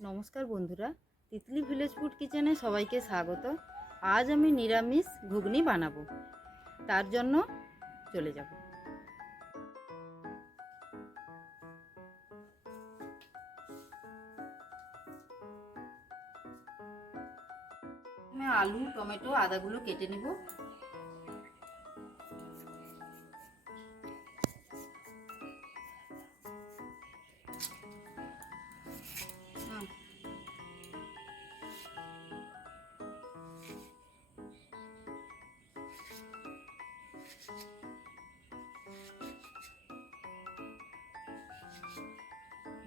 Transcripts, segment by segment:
নমস্কার বন্ধুরা, Titli village food কিচেনে সবাইকে স্বাগত। আজ আমি নিরামিষ ঘুগনি বানাবো, তার জন্য চলে যাব। আমি আলু, টমেটো, আদাগুলো কেটে নিব।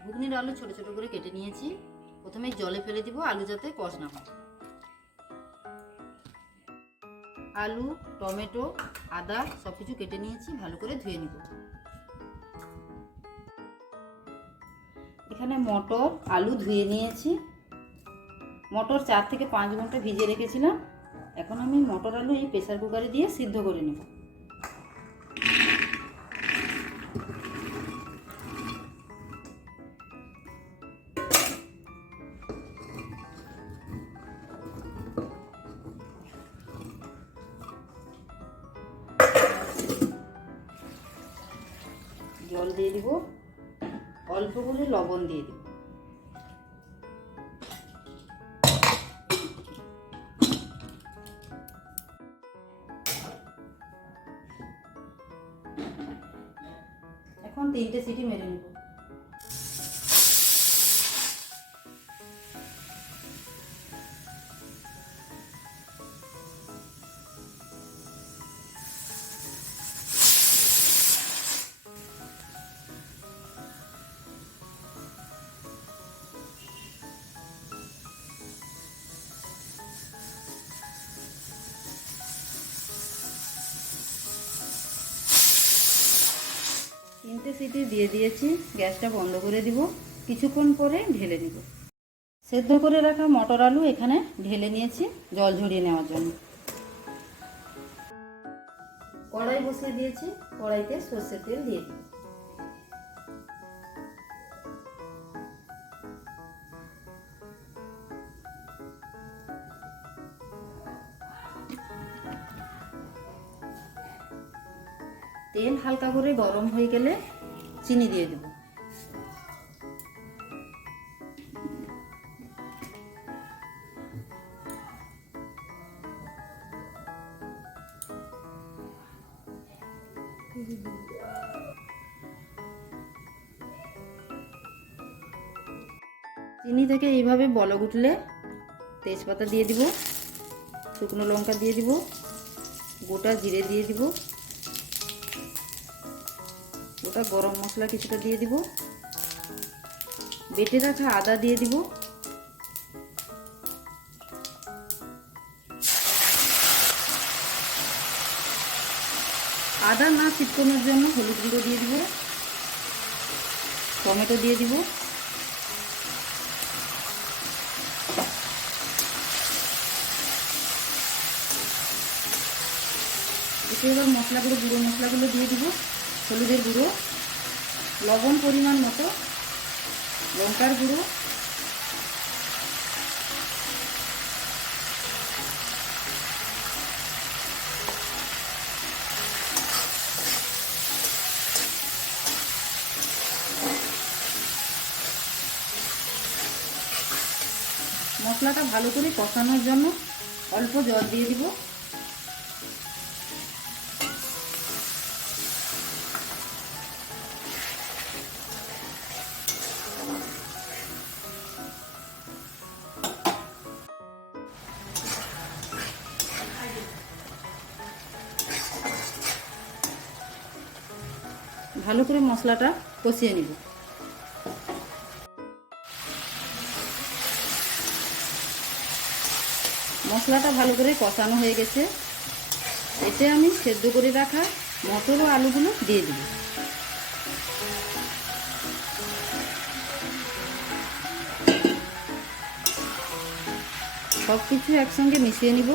ঘুগনির আলু ছোট ছোট করে কেটে নিয়েছি। প্রথমে জলে ফেলে দিব, আলু যাতে কষ না হয়। আলু, টমেটো, আদা সব কিছু কেটে নিয়েছি, ভালো করে ধুয়ে নিব। এখানে মটর, আলু ধুয়ে নিয়েছি। মটর 4 থেকে 5 ঘন্টা ভিজিয়ে রেখেছিলাম। এখন আমি মটর আলু এই প্রেসার কুকারে দিয়ে সিদ্ধ করে নেব। জল দিয়ে দিব, অল্প করে লবণ দিয়ে দিব। এখন 3টে সিটি মেরে নেব। তিনটে সিটি দিয়ে দিয়েছি, গ্যাসটা বন্ধ করে দিব। কিছুক্ষণ পরে ঢেলে নিব। সেদ্ধ করে রাখা মটর আলু এখানে ঢেলে নিয়েছি জল ঝরিয়ে নেওয়ার জন্য। কড়াই বসিয়ে দিয়েছি, কড়াইতে সরষের তেল দিয়ে দিব। তেল হালকা করে গরম হয়ে গেলে চিনি দিয়ে দেব। চিনি থেকে এইভাবে বলক উঠলে তেজপাতা দিয়ে দিব, শুকনো লঙ্কা দিয়ে দিব, গোটা জিরে দিয়ে দিব, গোটা গরম মশলা কিছুটা দিয়ে দিব, বেটে রাখা আদা দিয়ে দিব, আদা না ছিটকানোর জন্য হলুদ গুঁড়ো দিয়ে দিব, টমেটো দিয়ে দিব, এবার মশলাগুলো, গুঁড়ো মশলাগুলো দিয়ে দিব। হলুদের গুঁড়ো, লবণ পরিমাণ মতো, লঙ্কার গুঁড়ো, মশলাটা ভালো করে কষানোর জন্য অল্প জল দিয়ে দিব। ভালো করে মশলাটা কষিয়ে নিব। মশলাটা ভালো করে কষানো হয়ে গেছে। এতে আমি সেদ্ধ করে রাখা মটর ও আলুগুলো দিয়ে দিব। সব কিছু একসঙ্গে মিশিয়ে নিব।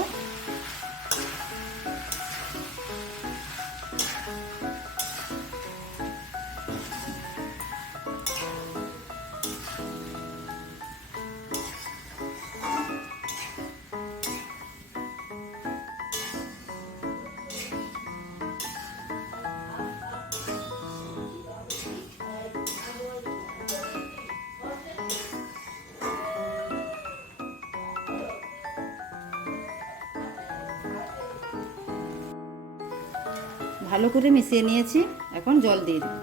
ভালো করে মিশিয়ে নিয়েছি, এখন জল দিয়ে দিই।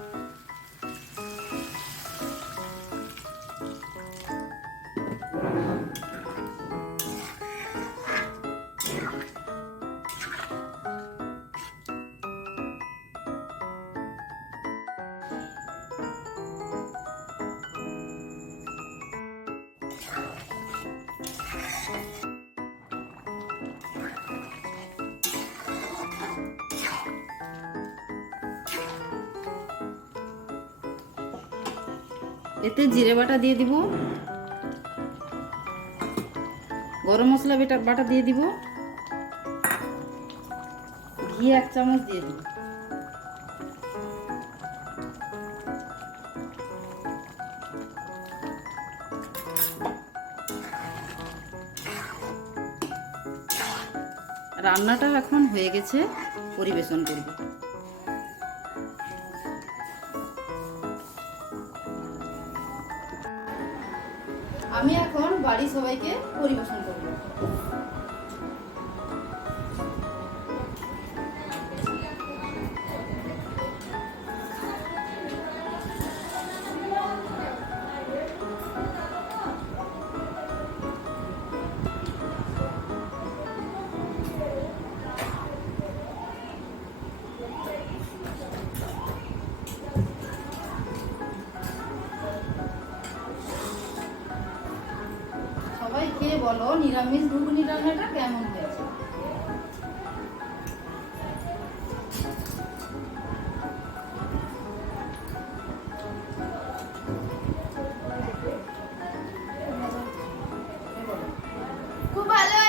এতে জিরে বাটা দিয়ে দিব, গরম মশলা বাটা দিয়ে দিব, ঘি 1 চামচ দিয়ে দিব। রান্নাটা এখন হয়ে গেছে, পরিবেশন করব। আমি এখন বাড়ির সবাইকে পরিবেশন করব। সবাই খেয়ে বলো নিরামিষ ঘুগনি রান্নাটা কেমন হয়েছে। খুব ভালো